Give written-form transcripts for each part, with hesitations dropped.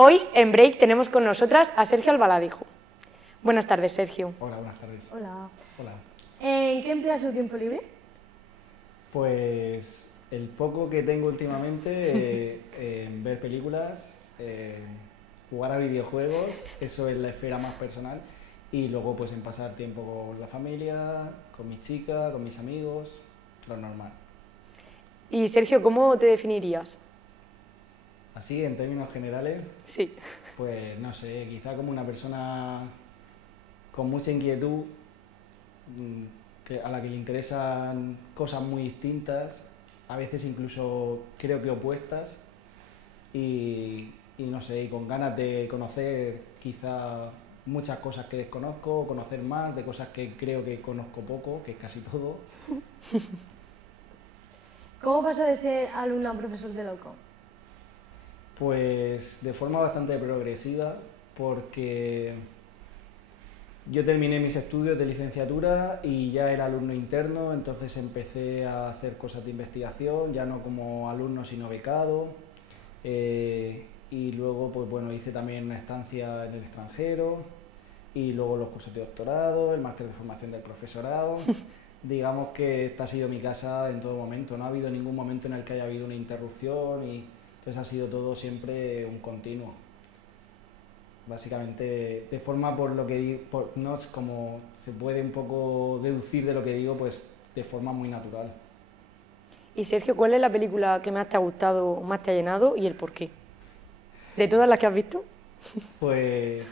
Hoy en Break tenemos con nosotras a Sergio Albaladijo. Buenas tardes, Sergio. Hola, buenas tardes. Hola. Hola. ¿En qué emplea su tiempo libre? Pues el poco que tengo últimamente, en ver películas, jugar a videojuegos, eso es la esfera más personal, y luego pues en pasar tiempo con la familia, con mi chica, con mis amigos, lo normal. Y Sergio, ¿cómo te definirías? Así, en términos generales, Sí. pues no sé, quizá como una persona con mucha inquietud, a la que le interesan cosas muy distintas, a veces incluso creo que opuestas, y no sé, y con ganas de conocer quizá muchas cosas que desconozco, o conocer más de cosas que creo que conozco poco, que es casi todo. ¿Cómo pasa de ser alumno a profesor de loco? Pues de forma bastante progresiva, porque yo terminé mis estudios de licenciatura y ya era alumno interno, entonces empecé a hacer cosas de investigación, ya no como alumno sino becado, y luego pues bueno, hice también una estancia en el extranjero y luego los cursos de doctorado, el máster de formación del profesorado. Digamos que esta ha sido mi casa en todo momento, no ha habido ningún momento en el que haya habido una interrupción, y entonces ha sido todo siempre un continuo. Básicamente, de forma por lo que digo, no es como se puede un poco deducir de lo que digo, pues de forma muy natural. Y Sergio, ¿cuál es la película que más te ha gustado, más te ha llenado y el por qué? ¿De todas las que has visto? Pues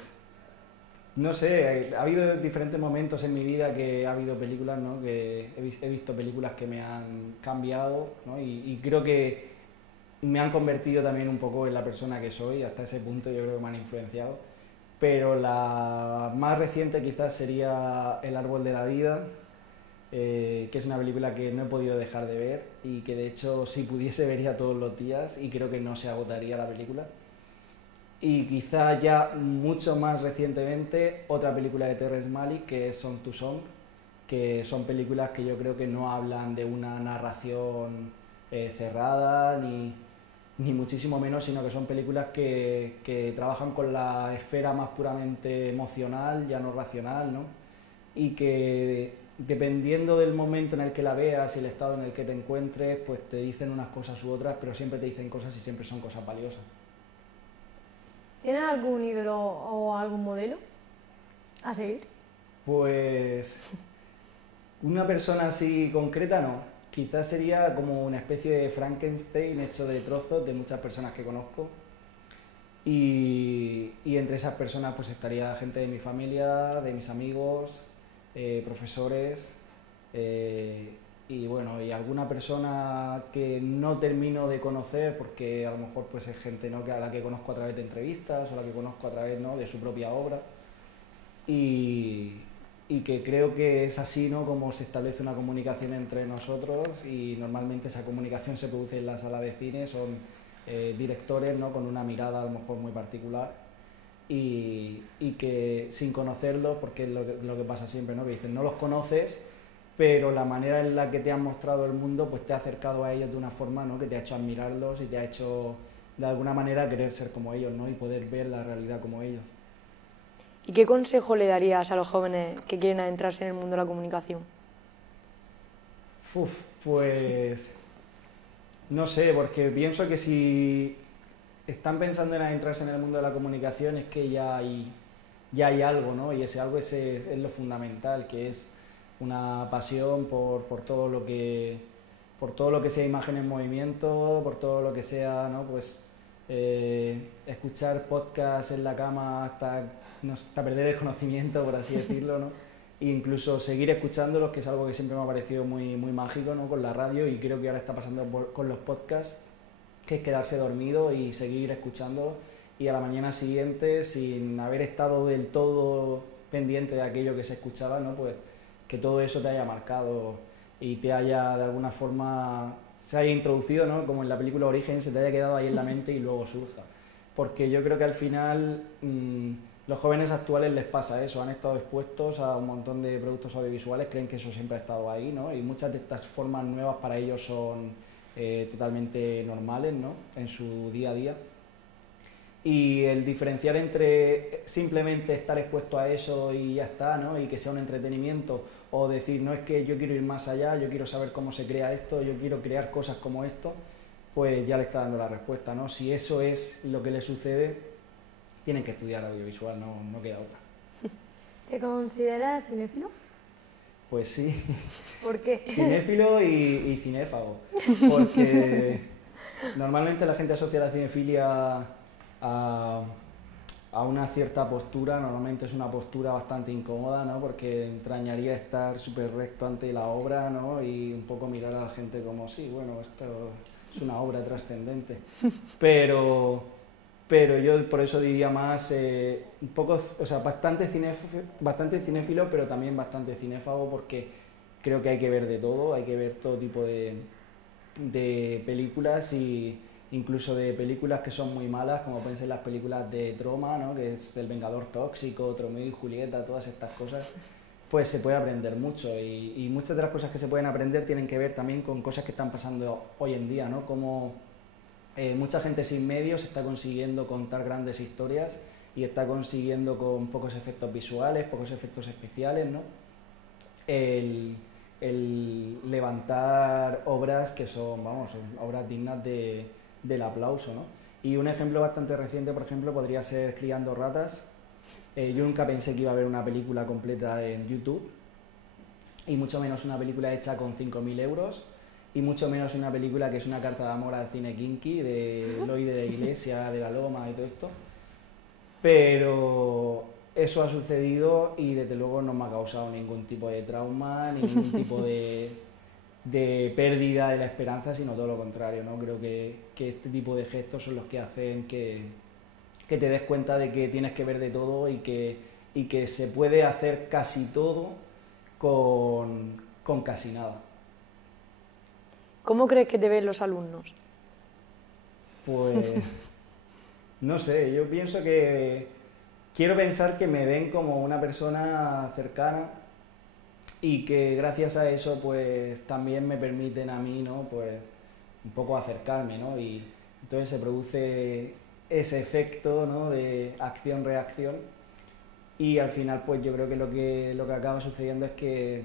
no sé, ha habido diferentes momentos en mi vida que ha habido películas, ¿no? Que he visto películas que me han cambiado, ¿no? Y creo que me han convertido también un poco en la persona que soy, hasta ese punto yo creo que me han influenciado. Pero la más reciente quizás sería El árbol de la vida, que es una película que no he podido dejar de ver y que de hecho si pudiese vería todos los días, y creo que no se agotaría la película. Y quizá ya mucho más recientemente otra película de Terrence Malick, que es Song to Song, que son películas que yo creo que no hablan de una narración cerrada ni muchísimo menos, sino que son películas que trabajan con la esfera más puramente emocional, ya no racional, ¿no? Y que dependiendo del momento en el que la veas y el estado en el que te encuentres, pues te dicen unas cosas u otras, pero siempre te dicen cosas y siempre son cosas valiosas. ¿Tienes algún ídolo o algún modelo a seguir? Pues una persona así concreta no, quizás sería como una especie de Frankenstein hecho de trozos de muchas personas que conozco, y entre esas personas pues estaría gente de mi familia, de mis amigos, profesores, y bueno, y alguna persona que no termino de conocer porque a lo mejor pues es gente, ¿no?, que a la que conozco a través de entrevistas o a la que conozco a través, ¿no?, de su propia obra, y, y que creo que es así, ¿no?, como se establece una comunicación entre nosotros, y normalmente esa comunicación se produce en la sala de cine, son directores, ¿no?, con una mirada a lo mejor muy particular, y que sin conocerlos, porque es lo que pasa siempre, ¿no?, que dicen no los conoces, pero la manera en la que te han mostrado el mundo pues te ha acercado a ellos de una forma, ¿no?, que te ha hecho admirarlos y te ha hecho de alguna manera querer ser como ellos, ¿no?, y poder ver la realidad como ellos. ¿Y qué consejo le darías a los jóvenes que quieren adentrarse en el mundo de la comunicación? Pues no sé, porque pienso que si están pensando en adentrarse en el mundo de la comunicación es que ya hay algo, ¿no? Y ese algo es lo fundamental, que es una pasión por por todo lo que sea imagen en movimiento, por todo lo que sea, ¿no?, pues escuchar podcasts en la cama hasta perder el conocimiento, por así decirlo, ¿no? E incluso seguir escuchándolos, que es algo que siempre me ha parecido muy, muy mágico, ¿no?, con la radio, y creo que ahora está pasando con los podcasts, que es quedarse dormido y seguir escuchando, y a la mañana siguiente, sin haber estado del todo pendiente de aquello que se escuchaba, ¿no?, pues que todo eso te haya marcado y te haya de alguna forma se haya introducido, ¿no?, como en la película Origen, se te haya quedado ahí en la mente y luego surja. Porque yo creo que al final los jóvenes actuales les pasa eso, han estado expuestos a un montón de productos audiovisuales, creen que eso siempre ha estado ahí, ¿no?, y muchas de estas formas nuevas para ellos son totalmente normales, ¿no?, en su día a día. Y el diferenciar entre simplemente estar expuesto a eso y ya está, ¿no? Y que sea un entretenimiento, o decir, no es que yo quiero ir más allá, yo quiero saber cómo se crea esto, yo quiero crear cosas como esto, pues ya le está dando la respuesta, ¿no? Si eso es lo que le sucede, tienen que estudiar audiovisual, no queda otra. ¿Te consideras cinéfilo? Pues sí, ¿Por qué? cinéfilo y cinéfago, porque normalmente la gente asocia la cinefilia a una cierta postura, normalmente es una postura bastante incómoda, ¿no? Porque entrañaría estar súper recto ante la obra, ¿no? Y un poco mirar a la gente como, sí, bueno, esto es una obra trascendente, pero yo por eso diría más, un poco, o sea, bastante cinéfilo, pero también bastante cinéfago, porque creo que hay que ver de todo, hay que ver todo tipo de películas, y incluso de películas que son muy malas, como pueden ser las películas de Troma, ¿no? Que es El Vengador Tóxico, Tromeo y Julieta, todas estas cosas, pues se puede aprender mucho, y muchas de las cosas que se pueden aprender tienen que ver también con cosas que están pasando hoy en día, ¿no? Como mucha gente sin medios está consiguiendo contar grandes historias y está consiguiendo con pocos efectos visuales, pocos efectos especiales, ¿no? el levantar obras que son, vamos, son obras dignas del aplauso, ¿no? Y un ejemplo bastante reciente, por ejemplo, podría ser Criando ratas. Yo nunca pensé que iba a ver una película completa en YouTube, y mucho menos una película hecha con 5.000 euros, y mucho menos una película que es una carta de amor al cine kinky, de Eloy de la Iglesia, de la Loma y todo esto. Pero eso ha sucedido y desde luego no me ha causado ningún tipo de trauma, ningún tipo de pérdida de la esperanza, sino todo lo contrario, ¿no? Creo que este tipo de gestos son los que hacen que te des cuenta de que tienes que ver de todo, y que se puede hacer casi todo con casi nada. ¿Cómo crees que te ven los alumnos? Pues no sé, yo pienso que quiero pensar que me ven como una persona cercana, y que gracias a eso pues también me permiten a mí, ¿no? Pues un poco acercarme, ¿no? Y entonces se produce ese efecto, ¿no? De acción-reacción, y al final pues yo creo que lo que acaba sucediendo es que,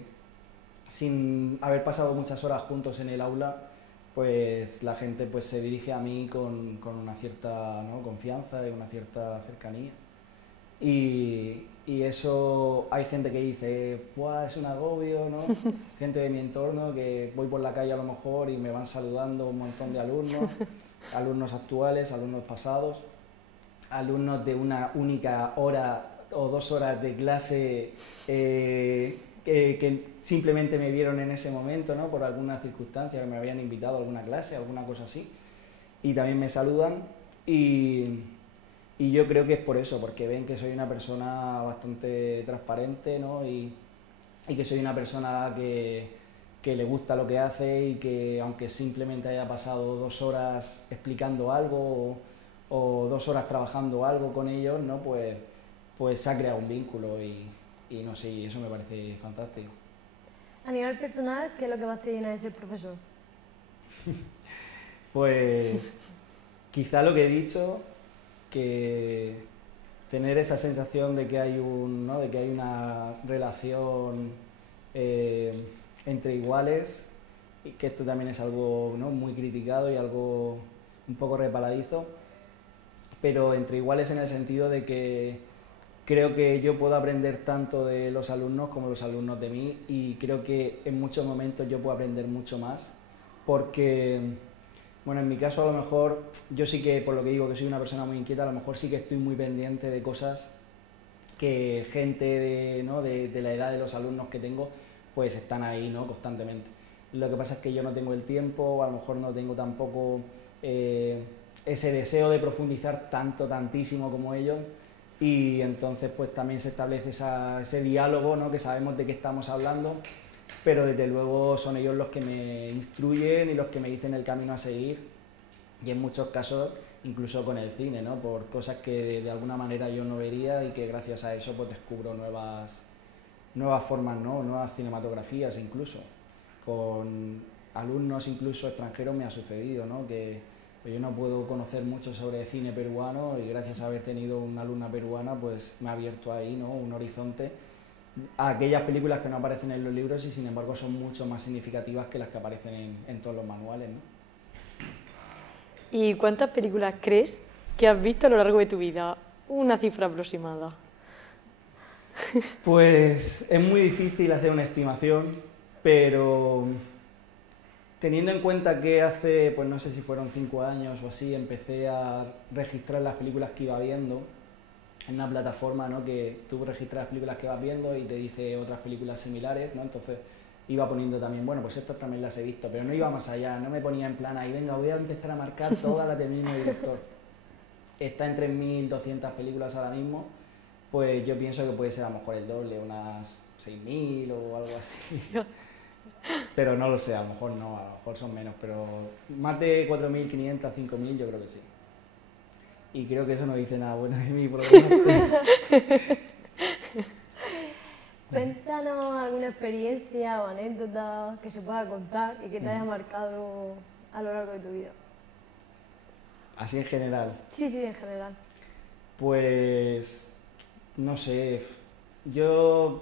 sin haber pasado muchas horas juntos en el aula, pues la gente pues se dirige a mí con una cierta, ¿no? confianza y una cierta cercanía. Y eso, hay gente que dice, ¡buah, es un agobio!, ¿no? Gente de mi entorno, que voy por la calle a lo mejor y me van saludando un montón de alumnos, alumnos actuales, alumnos pasados, alumnos de una única hora o 2 horas de clase, que simplemente me vieron en ese momento, ¿no? Por alguna circunstancia, que me habían invitado a alguna clase, alguna cosa así, y también me saludan, y yo creo que es por eso, porque ven que soy una persona bastante transparente, ¿no? Y que soy una persona que le gusta lo que hace, y que aunque simplemente haya pasado 2 horas explicando algo, o 2 horas trabajando algo con ellos, ¿no? Pues se ha creado un vínculo, y no sé, y eso me parece fantástico. A nivel personal, ¿qué es lo que más te llena de ser profesor? Pues quizá lo que he dicho, que tener esa sensación de que hay ¿no? de que hay una relación entre iguales, y que esto también es algo, ¿no? muy criticado y algo un poco resbaladizo, pero entre iguales en el sentido de que creo que yo puedo aprender tanto de los alumnos como los alumnos de mí, y creo que en muchos momentos yo puedo aprender mucho más, porque, bueno, en mi caso a lo mejor, yo sí que, por lo que digo, que soy una persona muy inquieta, a lo mejor sí que estoy muy pendiente de cosas que gente ¿no? de la edad de los alumnos que tengo, pues están ahí, ¿no? constantemente. Lo que pasa es que yo no tengo el tiempo, a lo mejor no tengo tampoco ese deseo de profundizar tantísimo como ellos, y entonces pues también se establece ese diálogo, ¿no? que sabemos de qué estamos hablando, pero desde luego son ellos los que me instruyen y los que me dicen el camino a seguir, y en muchos casos incluso con el cine, ¿no? por cosas que de alguna manera yo no vería, y que gracias a eso pues descubro nuevas formas, ¿no? nuevas cinematografías, incluso con alumnos incluso extranjeros me ha sucedido, ¿no? que pues yo no puedo conocer mucho sobre cine peruano y gracias a haber tenido una alumna peruana, pues me ha abierto ahí, ¿no?, un horizonte a aquellas películas que no aparecen en los libros y sin embargo son mucho más significativas que las que aparecen en todos los manuales, ¿no? ¿Y cuántas películas crees que has visto a lo largo de tu vida? Una cifra aproximada. Pues es muy difícil hacer una estimación, pero teniendo en cuenta que hace, pues no sé si fueron 5 años o así, empecé a registrar las películas que iba viendo en una plataforma, ¿no?, que tú registras las películas que vas viendo y te dice otras películas similares, ¿no? Entonces iba poniendo también, bueno, pues estas también las he visto, pero no iba más allá, no me ponía en plan ahí, venga, voy a empezar a marcar todas las del mismo director. Está en 3.200 películas ahora mismo, pues yo pienso que puede ser a lo mejor el doble, unas 6.000 o algo así. Pero no lo sé, a lo mejor no, a lo mejor son menos, pero más de 4.500, 5.000 yo creo que sí. Y creo que eso no dice nada bueno de mí, por lo menos. Cuéntanos alguna experiencia o anécdota que se pueda contar y que te haya marcado a lo largo de tu vida. Así en general. Sí, sí, en general. Pues, no sé, yo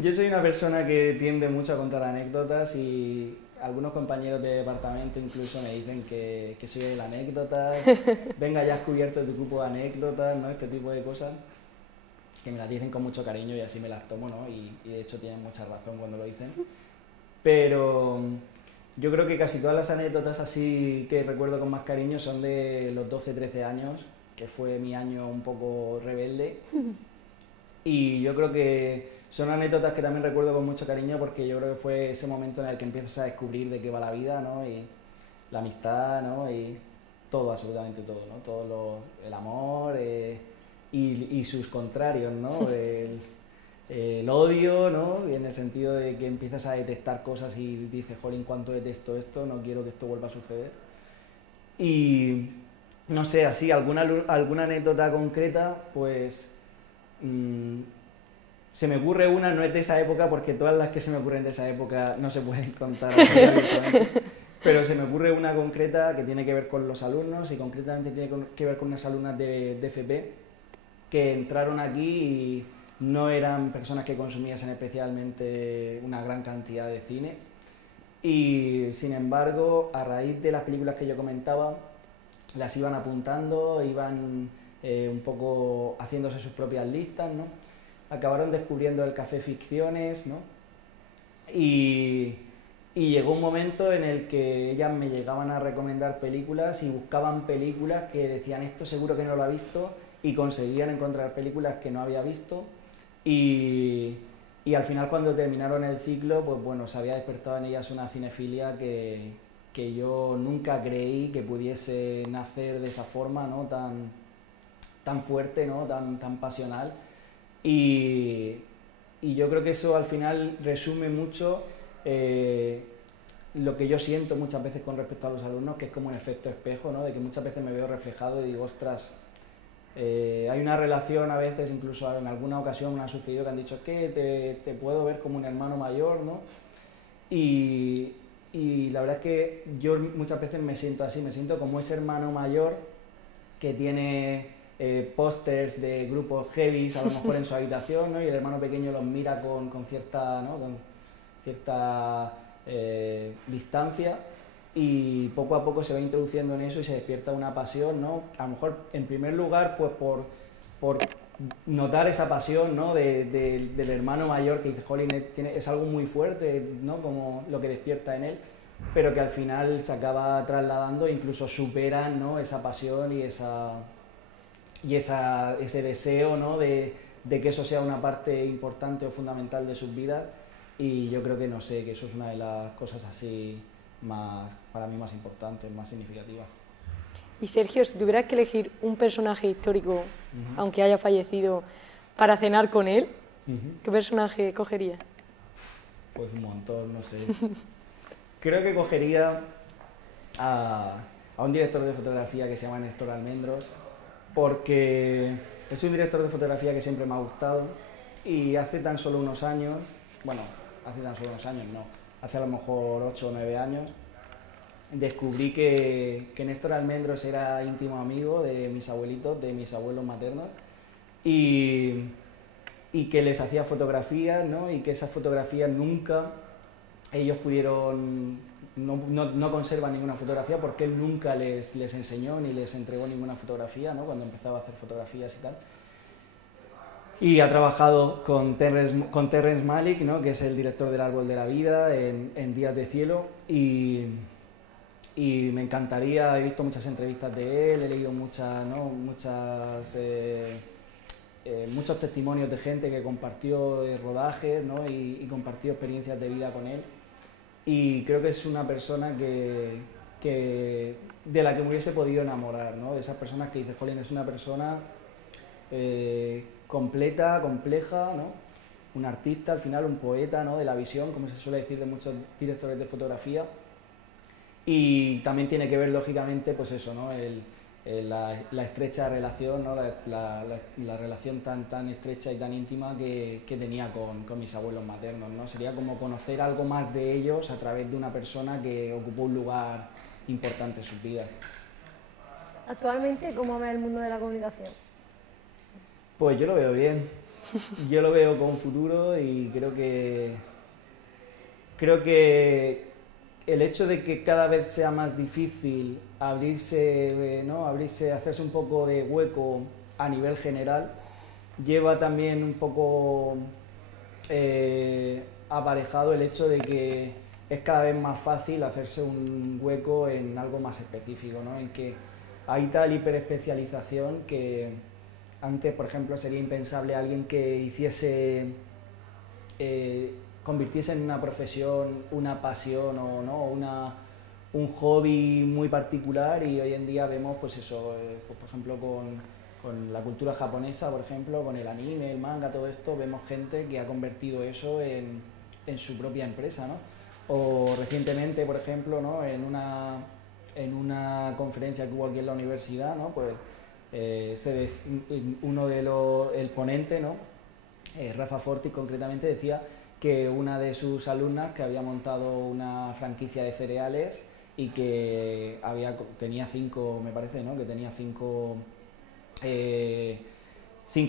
soy una persona que tiende mucho a contar anécdotas y algunos compañeros de departamento incluso me dicen que soy el anécdotas, venga, ya has cubierto tu cupo de anécdotas, ¿no? Este tipo de cosas, que me las dicen con mucho cariño y así me las tomo, ¿no? Y de hecho tienen mucha razón cuando lo dicen. Pero yo creo que casi todas las anécdotas así que recuerdo con más cariño son de los 12-13 años, que fue mi año un poco rebelde. Y yo creo que son anécdotas que también recuerdo con mucho cariño porque yo creo que fue ese momento en el que empiezas a descubrir de qué va la vida, ¿no? Y la amistad, ¿no? Y todo, absolutamente todo, ¿no? El amor y sus contrarios, ¿no? El odio, ¿no? Y en el sentido de que empiezas a detectar cosas y dices, jolín, cuánto detesto esto, no quiero que esto vuelva a suceder. Y no sé, así, alguna anécdota concreta, pues se me ocurre una, no es de esa época, porque todas las que se me ocurren de esa época no se pueden contar abiertamente, pero se me ocurre una concreta que tiene que ver con los alumnos y concretamente tiene que ver con unas alumnas de FP que entraron aquí y no eran personas que consumiesen especialmente una gran cantidad de cine y sin embargo a raíz de las películas que yo comentaba las iban apuntando, iban un poco haciéndose sus propias listas, ¿no? Acabaron descubriendo el Café Ficciones, ¿no? Y llegó un momento en el que ellas me llegaban a recomendar películas y buscaban películas que decían esto seguro que no lo ha visto y conseguían encontrar películas que no había visto y al final cuando terminaron el ciclo, pues bueno, se había despertado en ellas una cinefilia que yo nunca creí que pudiese nacer de esa forma, ¿no? Tan fuerte, ¿no? Tan pasional. Y yo creo que eso al final resume mucho lo que yo siento muchas veces con respecto a los alumnos, que es como un efecto espejo, ¿no? De que muchas veces me veo reflejado y digo, ostras, hay una relación a veces, incluso en alguna ocasión me ha sucedido que han dicho, es que te puedo ver como un hermano mayor, ¿no? Y la verdad es que yo muchas veces me siento así, me siento como ese hermano mayor que tiene pósters de grupos heavies a lo mejor en su habitación, ¿no? Y el hermano pequeño los mira con cierta, ¿no? Con cierta distancia y poco a poco se va introduciendo en eso y se despierta una pasión, ¿no? A lo mejor en primer lugar pues por notar esa pasión, ¿no? del hermano mayor que dice, jolín, es algo muy fuerte, ¿no? Como lo que despierta en él, pero que al final se acaba trasladando e incluso superan, ¿no? Esa pasión y ese deseo, ¿no? de que eso sea una parte importante o fundamental de sus vidas y yo creo que no sé, que eso es una de las cosas así para mí más importantes, más significativas. Y Sergio, si tuvieras que elegir un personaje histórico, aunque haya fallecido, para cenar con él, ¿qué personaje cogerías? Pues un montón, no sé. Creo que cogería a un director de fotografía que se llama Néstor Almendros, porque es un director de fotografía que siempre me ha gustado y hace tan solo unos años, bueno, hace tan solo unos años no, hace a lo mejor 8 o 9 años, descubrí que Néstor Almendros era íntimo amigo de mis abuelitos, de mis abuelos maternos, y que les hacía fotografías, ¿no? Y que esas fotografías nunca ellos pudieron, no conservan ninguna fotografía porque él nunca les enseñó ni les entregó ninguna fotografía, ¿no? Cuando empezaba a hacer fotografías y tal. Y ha trabajado con Terrence Malick, ¿no? Que es el director del Árbol de la Vida en Días de Cielo, y me encantaría, he visto muchas entrevistas de él, he leído muchos testimonios de gente que compartió rodajes, ¿no? y compartió experiencias de vida con él, y creo que es una persona de la que me hubiese podido enamorar, ¿no? De esas personas que dices, jolín, es una persona completa, compleja, ¿no? Un artista, al final un poeta, ¿no? De la visión, como se suele decir de muchos directores de fotografía, y también tiene que ver lógicamente pues eso, ¿no? La estrecha relación, ¿no? la relación tan estrecha y tan íntima que tenía con mis abuelos maternos, ¿no? Sería como conocer algo más de ellos a través de una persona que ocupó un lugar importante en sus vidas. Actualmente, ¿cómo ves el mundo de la comunicación? Pues yo lo veo bien, yo lo veo con futuro, y creo que el hecho de que cada vez sea más difícil abrirse, ¿no? Hacerse un poco de hueco a nivel general, lleva también un poco aparejado el hecho de que es cada vez más fácil hacerse un hueco en algo más específico, ¿no? En que hay tal hiperespecialización que antes, por ejemplo, sería impensable alguien que hiciese, convirtiese en una profesión, una pasión o ¿no? un hobby muy particular, y hoy en día vemos pues eso, pues, por ejemplo con la cultura japonesa, por ejemplo, con el anime, el manga, todo esto, vemos gente que ha convertido eso en su propia empresa, ¿no? O recientemente, por ejemplo, ¿no? en una conferencia que hubo aquí en la universidad, ¿no? Pues el ponente, ¿no? Rafa Forti concretamente, decía que una de sus alumnas que había montado una franquicia de cereales y que tenía 5, me parece, ¿no? Que tenía 5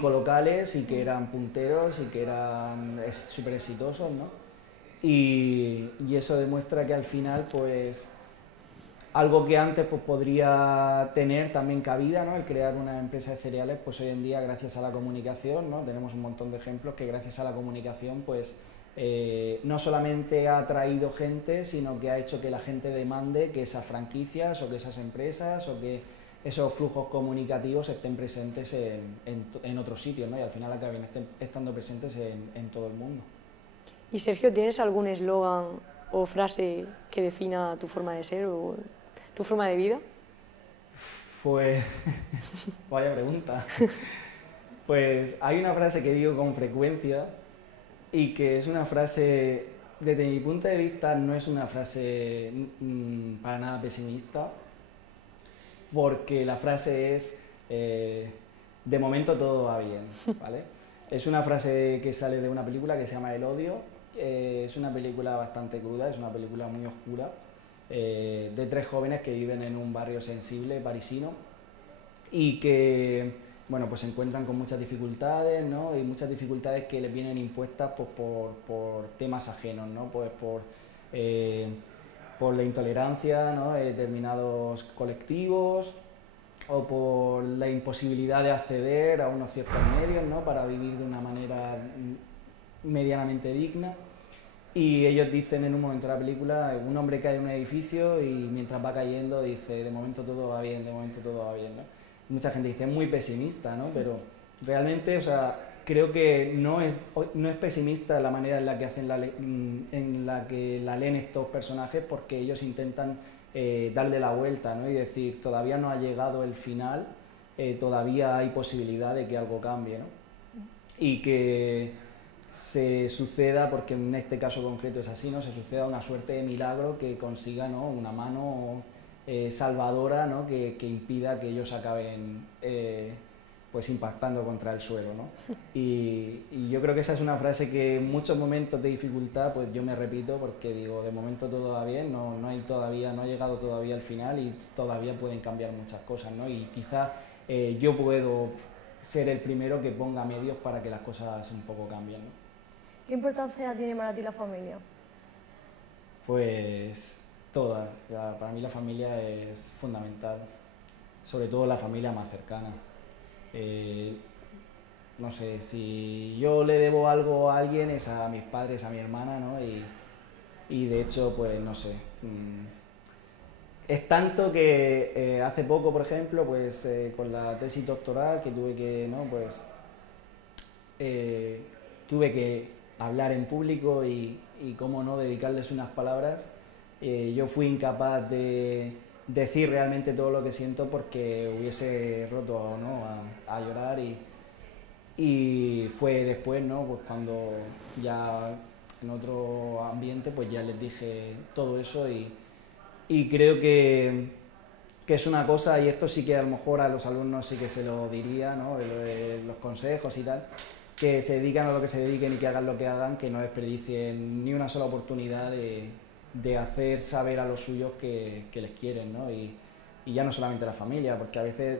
locales, y que eran punteros y que eran súper exitosos, ¿no? Y eso demuestra que al final, pues, algo que antes pues, podría tener también cabida, ¿no? El crear una empresa de cereales, pues hoy en día, gracias a la comunicación, ¿no? Tenemos un montón de ejemplos que gracias a la comunicación, pues, no solamente ha atraído gente, sino que ha hecho que la gente demande que esas franquicias o que esas empresas o que esos flujos comunicativos estén presentes en otros sitios, ¿no? Y al final acaben estando presentes en todo el mundo. Y Sergio, ¿tienes algún eslogan o frase que defina tu forma de ser o tu forma de vida? Pues, vaya pregunta. Pues hay una frase que digo con frecuencia y que es una frase, desde mi punto de vista, no es una frase para nada pesimista, porque la frase es, de momento todo va bien, ¿vale? Es una frase que sale de una película que se llama El Odio. Es una película bastante cruda, es una película muy oscura, de 3 jóvenes que viven en un barrio sensible parisino y que, bueno, pues se encuentran con muchas dificultades, ¿no? Y muchas dificultades que les vienen impuestas pues, por temas ajenos, ¿no? Pues por la intolerancia, ¿no? De determinados colectivos, o por la imposibilidad de acceder a unos ciertos medios, ¿no? Para vivir de una manera medianamente digna. Y ellos dicen en un momento de la película, un hombre cae en un edificio y mientras va cayendo dice, de momento todo va bien, de momento todo va bien, ¿no? Mucha gente dice, es muy pesimista, ¿no? Pero realmente, o sea, creo que no es pesimista la manera en la que en la que la leen estos personajes, porque ellos intentan darle la vuelta, ¿no? Y decir, todavía no ha llegado el final, todavía hay posibilidad de que algo cambie, ¿no? Y que se suceda, porque en este caso concreto es así, ¿no? Se suceda una suerte de milagro que consiga, ¿no? Una mano salvadora, ¿no? Que impida que ellos acaben pues impactando contra el suelo, ¿no? Y yo creo que esa es una frase que en muchos momentos de dificultad pues yo me repito porque digo, de momento todo va bien, no ha llegado todavía al final y todavía pueden cambiar muchas cosas, ¿no? Y quizás yo puedo ser el primero que ponga medios para que las cosas un poco cambien, ¿no? ¿Qué importancia tiene para ti la familia? Pues todas, para mí la familia es fundamental, sobre todo la familia más cercana. No sé, si yo le debo algo a alguien es a mis padres, a mi hermana, ¿no? Y de hecho, pues no sé, es tanto que hace poco, por ejemplo, pues con la tesis doctoral que tuve que, ¿no? Pues tuve que hablar en público y cómo no dedicarles unas palabras, yo fui incapaz de decir realmente todo lo que siento porque hubiese roto, ¿no? a llorar y fue después, ¿no? Pues cuando ya en otro ambiente pues ya les dije todo eso y creo que es una cosa, y esto sí que a lo mejor a los alumnos sí que se lo diría, ¿no? Los consejos y tal, que se dedican a lo que se dediquen y que hagan lo que hagan, que no desperdicien ni una sola oportunidad de hacer saber a los suyos que les quieren, ¿no? Y ya no solamente la familia, porque a veces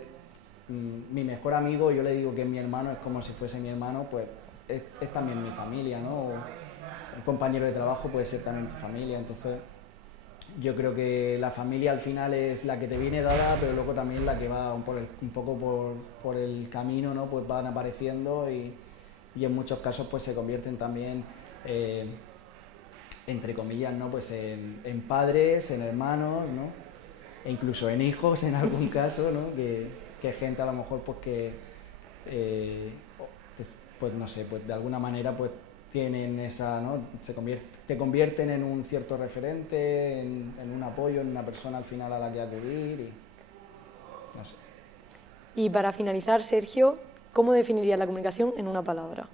mi mejor amigo, yo le digo que es mi hermano, es como si fuese mi hermano, pues es también mi familia, ¿no? O un compañero de trabajo puede ser también tu familia, entonces yo creo que la familia al final es la que te viene dada, pero luego también la que va un poco por el camino, ¿no? Pues van apareciendo y en muchos casos pues se convierten también, entre comillas, ¿no? Pues en padres, en hermanos, ¿no? E incluso en hijos en algún caso, ¿no? Que gente a lo mejor pues que, pues no sé, pues de alguna manera pues tienen esa, ¿no? Te convierten en un cierto referente, en un apoyo, en una persona al final a la que acudir y no sé. Y para finalizar, Sergio, ¿cómo definirías la comunicación en una palabra?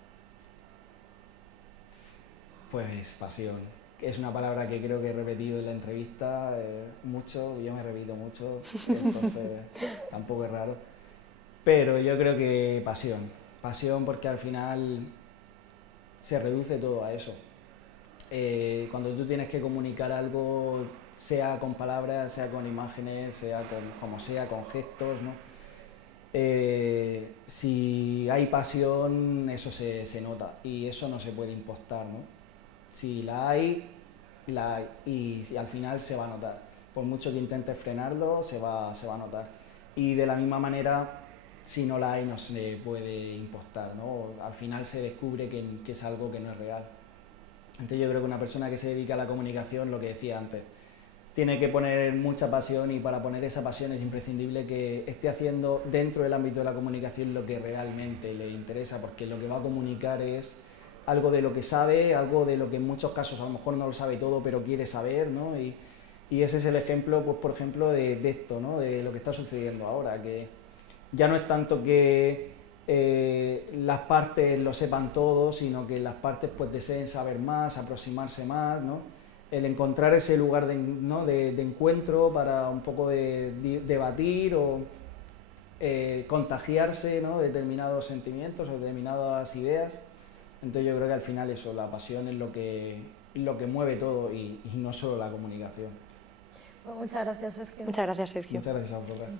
Pues pasión. Es una palabra que creo que he repetido en la entrevista mucho, yo me repito mucho, entonces tampoco es raro. Pero yo creo que pasión porque al final se reduce todo a eso. Cuando tú tienes que comunicar algo, sea con palabras, sea con imágenes, como sea, con gestos, ¿no? Si hay pasión, eso se nota y eso no se puede impostar, ¿no? Si la hay y al final se va a notar. Por mucho que intentes frenarlo, se va a notar. Y de la misma manera, si no la hay, no se puede impostar, ¿no? Al final se descubre que es algo que no es real. Entonces yo creo que una persona que se dedica a la comunicación, lo que decía antes, tiene que poner mucha pasión y para poner esa pasión es imprescindible que esté haciendo dentro del ámbito de la comunicación lo que realmente le interesa, porque lo que va a comunicar es algo de lo que sabe, algo de lo que en muchos casos a lo mejor no lo sabe todo, pero quiere saber, ¿no? Y ese es el ejemplo, pues por ejemplo, de esto, ¿no? De lo que está sucediendo ahora, que ya no es tanto que las partes lo sepan todo, sino que las partes pues deseen saber más, aproximarse más, ¿no? El encontrar ese lugar de encuentro para un poco de debatir o contagiarse, ¿no? De determinados sentimientos o determinadas ideas. Entonces yo creo que al final eso, la pasión es lo que mueve todo y no solo la comunicación. Pues muchas gracias, Sergio. Muchas gracias, Sergio. Muchas gracias a vosotras.